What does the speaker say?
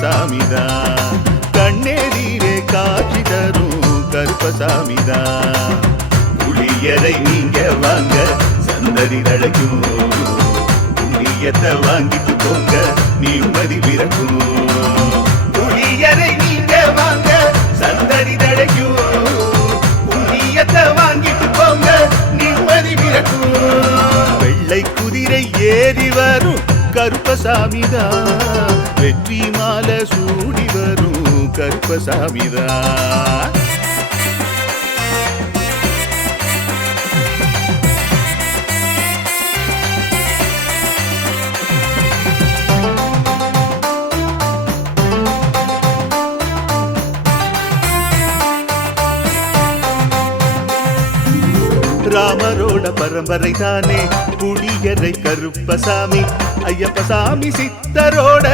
கருப்பசாமிதான். கண்ணெதிரே காட்சி தரும் கருப்பசாமிதான். புளியரை நீங்க வாங்க சந்ததி தழைக்கும், புண்ணியத்தை வாங்கிட்டு போங்க நிம்மதி பிறக்கும். புளியரை நீங்க வாங்க சந்ததி தழைக்கும், புண்ணியத்தை வாங்கிட்டு போங்க நிம்மதி பிறக்கும். வெள்ளை குதிரை ஏறி வரும் கருப்பசாமிதான், வெற்றி மாலை சூடி வரும் கருப்பசாமிதான். ராமரோட பரம்பரை தானே புளியரை கருப்பசாமி, ஐயப்பசாமி சித்தரோட